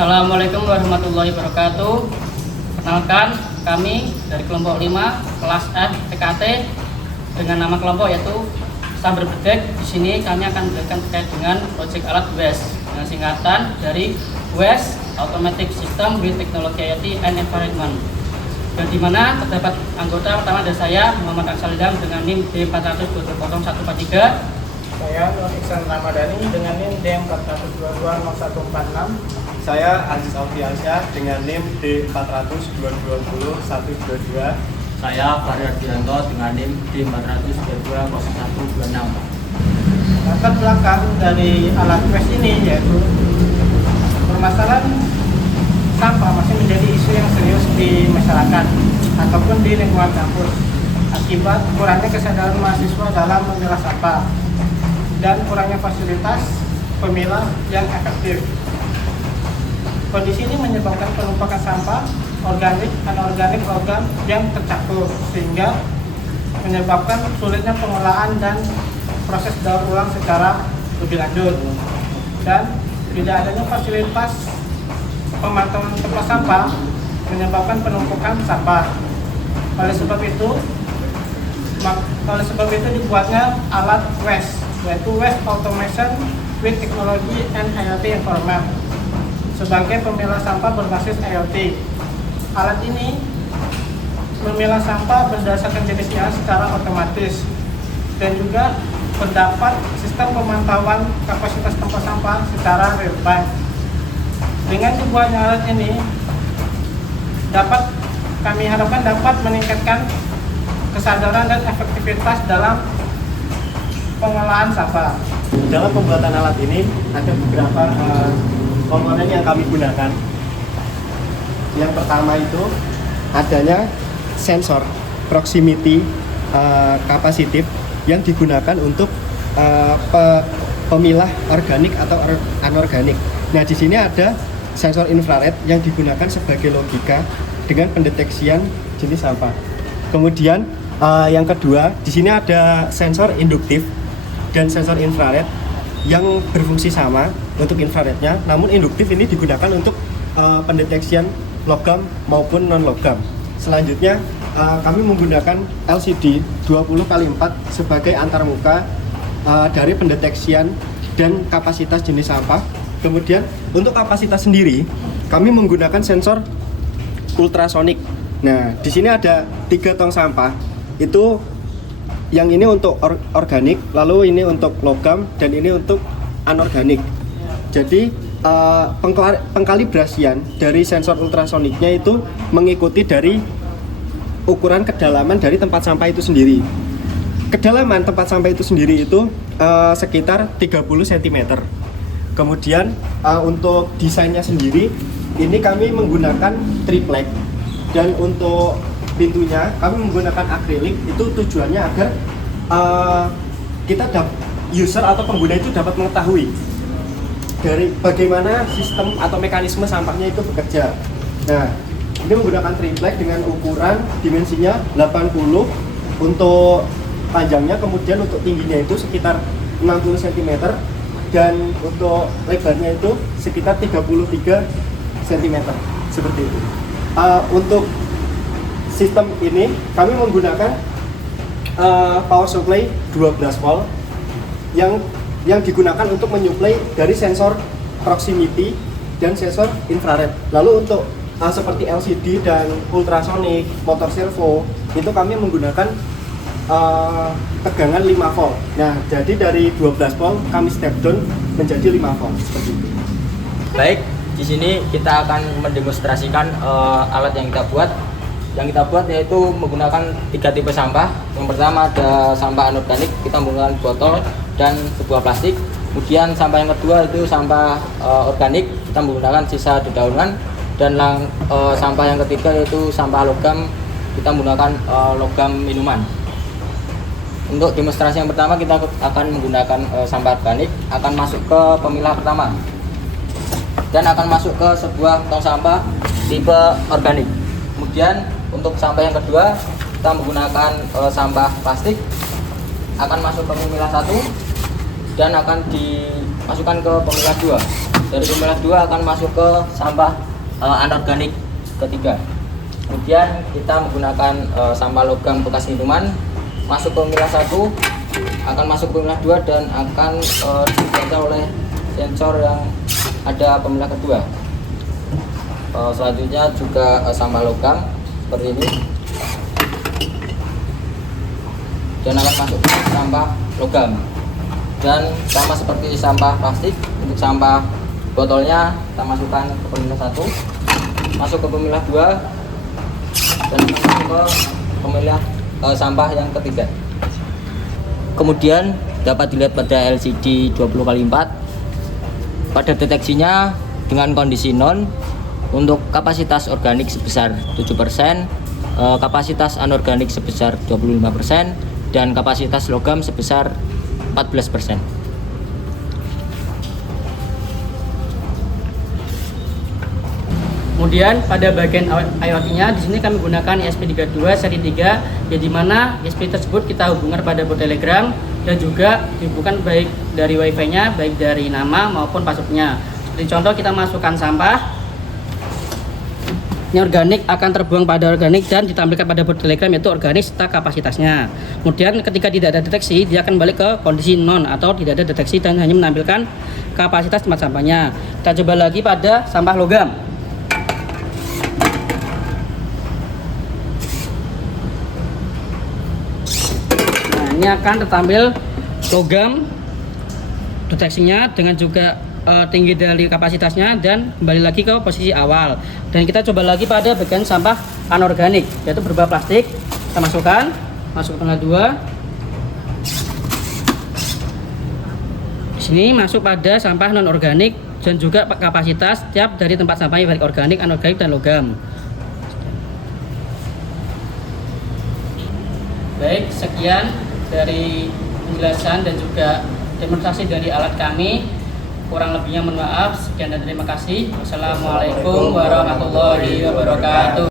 Assalamualaikum warahmatullahi wabarakatuh. Perkenalkan, kami dari kelompok 5 kelas F PKT dengan nama kelompok yaitu Samber Bedek. Di sini kami akan belajar terkait dengan proyek alat WES dengan singkatan dari WES Automatic System with Technology IoT and Environment. Dan di mana terdapat anggota pertama dari saya Muhammad Aksalidam dengan NIM D400200143. Saya Nur Iksan Ramadhani dengan NIM D400220146. Saya Aziz Alfiansyah dengan NIM D400220122. Saya Fahri Ardianto dengan NIM D400220126. Latar belakang dari alat WES ini yaitu permasalahan sampah masih menjadi isu yang serius di masyarakat ataupun di lingkungan kampus akibat kurangnya kesadaran mahasiswa dalam memilah sampah dan kurangnya fasilitas pemilah yang efektif. Kondisi ini menyebabkan penumpukan sampah organik, anorganik logam yang tercampur sehingga menyebabkan sulitnya pengolahan dan proses daur ulang secara lebih lanjut, dan tidak adanya fasilitas pemantauan tempat sampah menyebabkan penumpukan sampah. Oleh sebab itu dibuatnya alat WES, yaitu WES Automation with Technology and IoT Environment sebagai pemilah sampah berbasis IoT. Alat ini memilah sampah berdasarkan jenisnya secara otomatis dan juga terdapat sistem pemantauan kapasitas tempat sampah secara real time. Dengan dibuatnya alat ini kami harapkan dapat meningkatkan kesadaran dan efektivitas dalam pengolahan sampah. Dalam pembuatan alat ini ada beberapa komponen yang kami gunakan. Yang pertama itu adanya sensor proximity capacitive yang digunakan untuk pemilah organik atau anorganik. Nah, di sini ada sensor infrared yang digunakan sebagai logika dengan pendeteksian jenis sampah. Kemudian yang kedua, di sini ada sensor induktif dan sensor infrared yang berfungsi sama untuk infrarednya, namun induktif ini digunakan untuk pendeteksian logam maupun non logam. Selanjutnya kami menggunakan LCD 20x4 sebagai antarmuka dari pendeteksian dan kapasitas jenis sampah. Kemudian untuk kapasitas sendiri kami menggunakan sensor ultrasonik. Nah, di sini ada 3 tong sampah. Itu yang ini untuk organik, lalu ini untuk logam, dan ini untuk anorganik. Jadi pengkalibrasian dari sensor ultrasoniknya itu mengikuti dari ukuran kedalaman dari tempat sampah itu sendiri. Kedalaman tempat sampah itu sendiri itu sekitar 30 cm. Kemudian untuk desainnya sendiri, ini kami menggunakan triplek, dan untuk pintunya kami menggunakan akrilik. Itu tujuannya agar user atau pengguna itu dapat mengetahui dari bagaimana sistem atau mekanisme sampahnya itu bekerja. Nah, ini menggunakan triplek dengan ukuran dimensinya 80 untuk panjangnya, kemudian untuk tingginya itu sekitar 60 cm, dan untuk lebarnya itu sekitar 33 cm, seperti itu. Untuk sistem ini kami menggunakan power supply 12 volt yang yang digunakan untuk menyuplai dari sensor proximity dan sensor infrared. Lalu untuk seperti LCD dan ultrasonic, motor servo, itu kami menggunakan tegangan 5 volt. Nah, jadi dari 12 volt kami step down menjadi 5 volt seperti itu. Baik, di sini kita akan mendemonstrasikan alat yang kita buat. Yang kita buat yaitu menggunakan 3 tipe sampah. Yang pertama ada sampah anorganik, kita menggunakan botol dan sebuah plastik. Kemudian sampah yang kedua itu sampah organik, kita menggunakan sisa dedaunan. Dan sampah yang ketiga yaitu sampah logam, kita menggunakan logam minuman. Untuk demonstrasi yang pertama kita akan menggunakan sampah organik, akan masuk ke pemilah pertama dan akan masuk ke sebuah tong sampah tipe organik. Kemudian untuk sampah yang kedua kita menggunakan sampah plastik, akan masuk ke pemilah 1 dan akan dimasukkan ke pemilah 2. Dari pemilah 2 akan masuk ke sampah anorganik ketiga. Kemudian kita menggunakan sampah logam bekas minuman, masuk ke pemilah 1, akan masuk ke pemilah 2 dan akan dibaca oleh sensor yang ada pemilah kedua. Selanjutnya juga sampah logam seperti ini dan akan masuk ke sampah logam. Dan sama seperti sampah plastik, untuk sampah botolnya kita masukkan ke pemilah 1, masuk ke pemilah 2 dan masuk ke pemilah sampah yang ketiga. Kemudian dapat dilihat pada LCD 20x4 pada deteksinya dengan kondisi non. Untuk kapasitas organik sebesar 7%, kapasitas anorganik sebesar 25%, dan kapasitas logam sebesar 14%. Kemudian pada bagian IoT-nya di sini kami gunakan ESP32 seri 3, di mana ESP tersebut kita hubungkan pada bot Telegram dan juga dihubungkan baik dari Wi-Fi-nya, baik dari nama maupun password-nya. Seperti contoh kita masukkan sampah, ini organik akan terbuang pada organik dan ditampilkan pada bot Telegram yaitu organik serta kapasitasnya. Kemudian ketika tidak ada deteksi, dia akan balik ke kondisi non atau tidak ada deteksi dan hanya menampilkan kapasitas tempat sampahnya. Kita coba lagi pada sampah logam. Nah, ini akan tertampil logam deteksinya dengan juga tinggi dari kapasitasnya dan kembali lagi ke posisi awal. Dan kita coba lagi pada bagian sampah anorganik yaitu berupa plastik. Kita masuk ke pemilah 2. Di sini masuk pada sampah non organik dan juga kapasitas setiap dari tempat sampahnya baik organik, anorganik dan logam. Baik, sekian dari penjelasan dan juga demonstrasi dari alat kami. Kurang lebihnya mohon maaf. Sekian dan terima kasih. Wassalamualaikum warahmatullahi wabarakatuh.